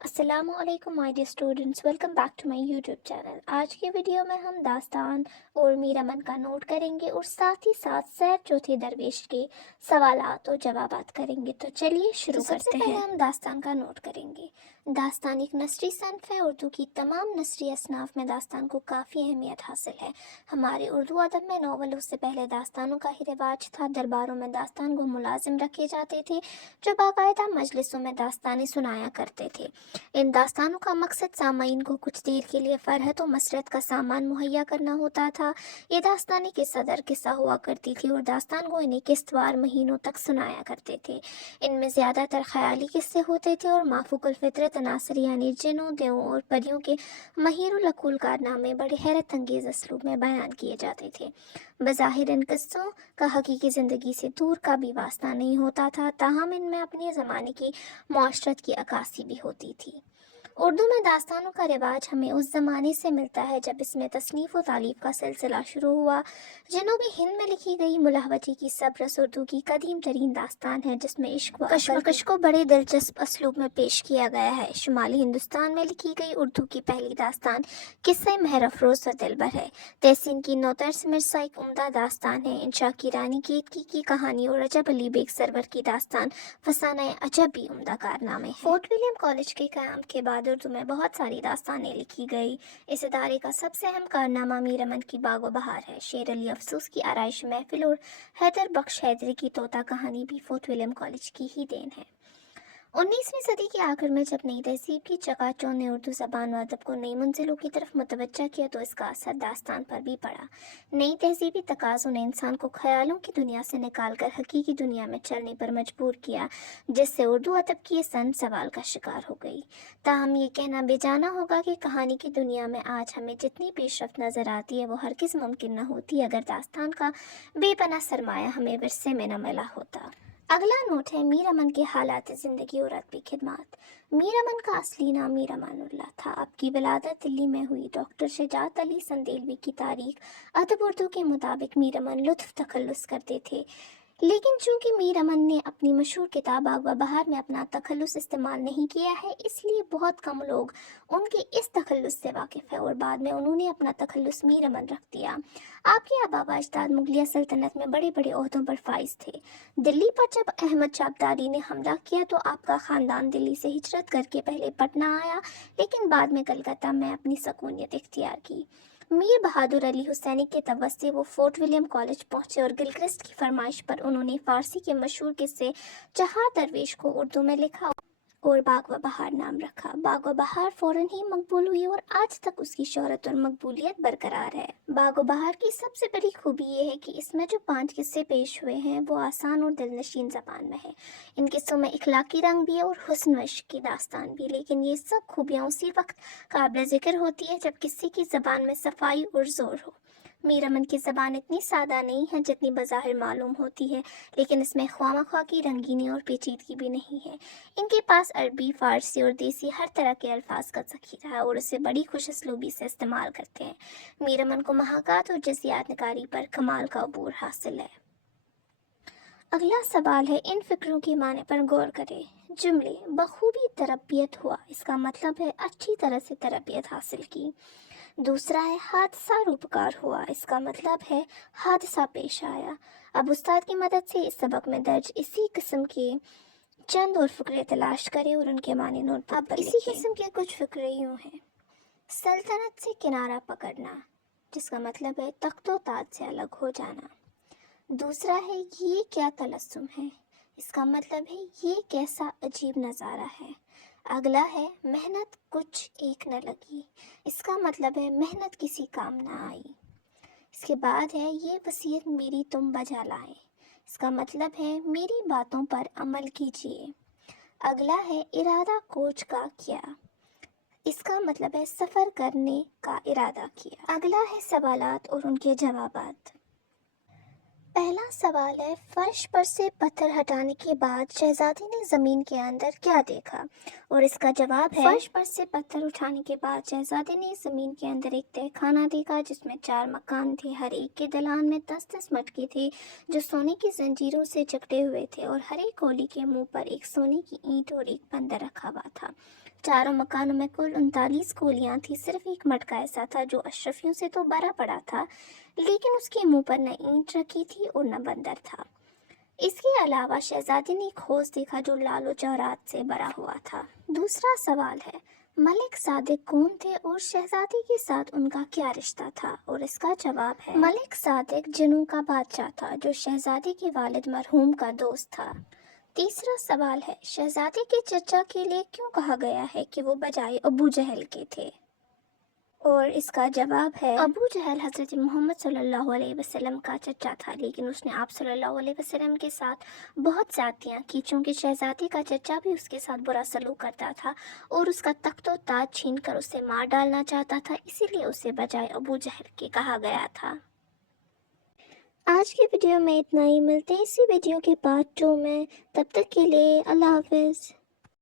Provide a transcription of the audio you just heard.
अस्सलाम वालेकुम my dear students, welcome back to my YouTube channel. आज की वीडियो में हम दास्तान और मीर अमन का नोट करेंगे और साथ ही साथ सैर चौथे दरवेश के सवालात और जवाबात करेंगे। तो चलिए शुरू करते हैं। सबसे पहले हम दास्तान का नोट करेंगे। दास्तान एक नस्री सन्फ है। उर्दू की तमाम नस्री असनाफ में दास्तान को काफ़ी अहमियत हासिल है। हमारे उर्दू अदब में नॉवलों से पहले दास्तानों का ही रिवाज था। दरबारों में दास्तान को मुलाजिम रखे जाते थे जो बाकायदा मजलिसों में दास्तानें सुनाया करते थे। इन दास्तानों का मकसद सामाईन को कुछ देर के लिए फ़रहत और मसरत का सामान मुहैया करना होता था। ये दास्तानें किस्सा दर किस्सा हुआ करती थी और दास्तान को इन्हें किस्तवार महीनों तक सुनाया करते थे। इनमें ज़्यादातर ख़याली किस्से होते थे और माफूकुल फितरत अनासर यानी जिनों देवों और परियों के महीरुल अक़ूल कारनामे बड़े हैरत अंगेज़ असलूब में बयान किए जाते थे। बज़ाहिर इन किस्सों का हकीकी ज़िंदगी से दूर का भी वास्ता नहीं होता था, ताहम इनमें अपने ज़माने की मुआशरत की अक्कासी भी होती थी। उर्दू में दास्तानों का रिवाज हमें उस ज़माने से मिलता है जब इसमें तसनीफ़ व तालीफ़ का सिलसिला शुरू हुआ। जनूबी हिंद में लिखी गई मुलावटी की सबरस उर्दू की कदीम तरीन दास्तान है, जिसमें इश्क व कशमकश को बड़े दिलचस्प असलूब में पेश किया गया है। शुमाली हिंदुस्तान में लिखी गई उर्दू की पहली दास्तान किस्सा महर अफरोज़ व दिलबर है। तहसीन की नौतर्स मिर्ज़ा एक उम्दा दास्तान है। इंशा की रानी केतकी की कहानी और रजब अली बेग सरवर की दास्तान फसाना अजब भी उम्दा कारनामे हैं। फोर्ट विलियम कॉलेज के क़याम के बाद उर्दू में बहुत सारी दास्तानें लिखी गई। इस इदारे का सबसे अहम कारनामा मीर अमन की बाग व बहार है। शेर अली अफसूस की आराइश महफिल और हैदर बख्श हैदरी की तोता कहानी भी फोर्ट विलियम कॉलेज की ही देन है। 19वीं सदी के आखिर में जब नई तहजीब की चकाचौंध ने उर्दू ज़बान व अदब को नई मंजिलों की तरफ मुतवज्जा किया तो इसका असर दास्तान पर भी पड़ा। नई तहजीबी तकाज़ों ने इंसान को ख्यालों की दुनिया से निकालकर हकीकी दुनिया में चलने पर मजबूर किया, जिससे उर्दू अदब की ये सन सवाल का शिकार हो गई। ताहम ये कहना बेजाना होगा कि कहानी की दुनिया में आज हमें जितनी पेशरफ्त नज़र आती है वो हरगिज़ मुमकिन न होती अगर दास्तान का बेपनाह सरमाया हमें विरसे में न मिला होता। अगला नोट है मीर अमन के हालात ज़िंदगी और अदबी खिदमात। मीर अमन का असली नाम मीर अमानुल्लाह था। आपकी विलादत दिल्ली में हुई। डॉक्टर शजात अली संदेलवी की तारीख अदब उर्दू के मुताबिक मीर अमन लुत्फ़ तखल्लुस करते थे, लेकिन चूंकि मीर अमन ने अपनी मशहूर किताब बाग व बहार में अपना तखल्लुस इस्तेमाल नहीं किया है, इसलिए बहुत कम लोग उनके इस तखल्लुस से वाकिफ़ है और बाद में उन्होंने अपना तखल्लुस मीर अमन रख दिया। आपके आबा व अजदाद मुगलिया सल्तनत में बड़े बड़े ओहदों पर फाइज थे। दिल्ली पर जब अहमद शाहबदारी ने हमला किया तो आपका ख़ानदान दिल्ली से हिजरत करके पहले पटना आया, लेकिन बाद में कलकत्ता में अपनी सकूनियत इख्तियार की। मीर बहादुर अली हुसैनी के तवस्से वो फोर्ट विलियम कॉलेज पहुंचे और गिलक्रिस्ट की फरमाइश पर उन्होंने फ़ारसी के मशहूर किस्से चहार दरवेश को उर्दू में लिखा और बाग व बहार नाम रखा। बाग व बहार फ़ौरन ही मकबूल हुई और आज तक उसकी शोहरत और मकबूलियत बरकरार है। बाग व बहार की सबसे बड़ी खूबी ये है कि इसमें जो 5 किस्से पेश हुए हैं वो आसान और दिलनशीन ज़बान में है। इन किस्सों में इखलाकी रंग भी है और हुस्न व इश्क की दास्तान भी, लेकिन ये सब खूबियाँ उसी वक्त काबिल ज़िक्र होती है जब किसी की ज़बान में सफाई और ज़ोर हो। मीर अमन की ज़बान इतनी सादा नहीं है जितनी बज़ाहिर मालूम होती है, लेकिन इसमें ख्वामख्वाह की रंगीनी और पेचीदगी भी नहीं है। इनके पास अरबी, फ़ारसी और देसी हर तरह के अल्फाज का ज़ख़ीरा है और उसे बड़ी खुश असलूबी से इस्तेमाल करते हैं। मीर अमन को महाकात और जज़ियात निकारी पर कमाल का अबूर हासिल है। अगला सवाल है, इन फ़िक्रों के माने पर गौर करें। जुमले बखूबी तरबियत हुआ, इसका मतलब है अच्छी तरह से तरबियत हासिल की। दूसरा है हादसा रूपकार हुआ, इसका मतलब है हादसा पेश आया। अब उस्ताद की मदद से इस सबक में दर्ज इसी किस्म के चंद और फ़िक्रे तलाश करें और उनके माने नोटबुक पर लिखें। इसी किस्म के कुछ फ़िक्रे यूँ हैं। सल्तनत से किनारा पकड़ना, जिसका मतलब है तख्तो ताज से अलग हो जाना। दूसरा है ये क्या तलस्सुम है, इसका मतलब है ये कैसा अजीब नज़ारा है। अगला है मेहनत कुछ एक न लगी, इसका मतलब है मेहनत किसी काम ना आई। इसके बाद है ये वसीयत मेरी तुम बजा लाएं, इसका मतलब है मेरी बातों पर अमल कीजिए। अगला है इरादा कोच का किया, इसका मतलब है सफ़र करने का इरादा किया। अगला है सवालात और उनके जवाबात। पहला सवाल है, फर्श पर से पत्थर हटाने के बाद शहजादी ने ज़मीन के अंदर क्या देखा? और इसका जवाब है, फर्श पर से पत्थर उठाने के बाद शहजादी ने ज़मीन के अंदर एक तहखाना देखा जिसमें 4 मकान थे। हर एक के दलान में 10-10 मटके थे जो सोने की जंजीरों से जकड़े हुए थे और हर एक कोली के मुंह पर एक सोने की ईंट और एक बंदर रखा हुआ था। चारों मकानों में कुल 39 गोलियां थी। सिर्फ एक मटका ऐसा था जो अशरफियों से तो भरा पड़ा था, लेकिन उसके मुंह पर न ईंट रखी थी और न बंदर था। इसके अलावा शहजादी ने एक हौज देखा जो लालो जवाहरात से भरा हुआ था। दूसरा सवाल है, मलिक सादिक कौन थे और शहजादी के साथ उनका क्या रिश्ता था? और इसका जवाब है, मलिक सादिक जिन्नों का बादशाह था जो शहजादी के वालिद मरहूम का दोस्त था। तीसरा सवाल है, शहजादी के चचा के लिए क्यों कहा गया है कि वो बजाय अबू जहल के थे? और इसका जवाब है, अबू जहल हज़रत मोहम्मद सल्लल्लाहु अलैहि वसल्लम का चचा था, लेकिन उसने आप सल्लल्लाहु अलैहि वसल्लम के साथ बहुत ज़्यादतियाँ की। चूँकि शहजादी का चचा भी उसके साथ बुरा सलूक करता था और उसका तख्त व ताज छीन कर उसे मार डालना चाहता था, इसीलिए उसे बजाय अबू जहल के कहा गया था। आज की वीडियो में इतना ही। मिलते हैं इसी वीडियो के पार्ट 2 में। तब तक के लिए अल्लाह हाफिज़।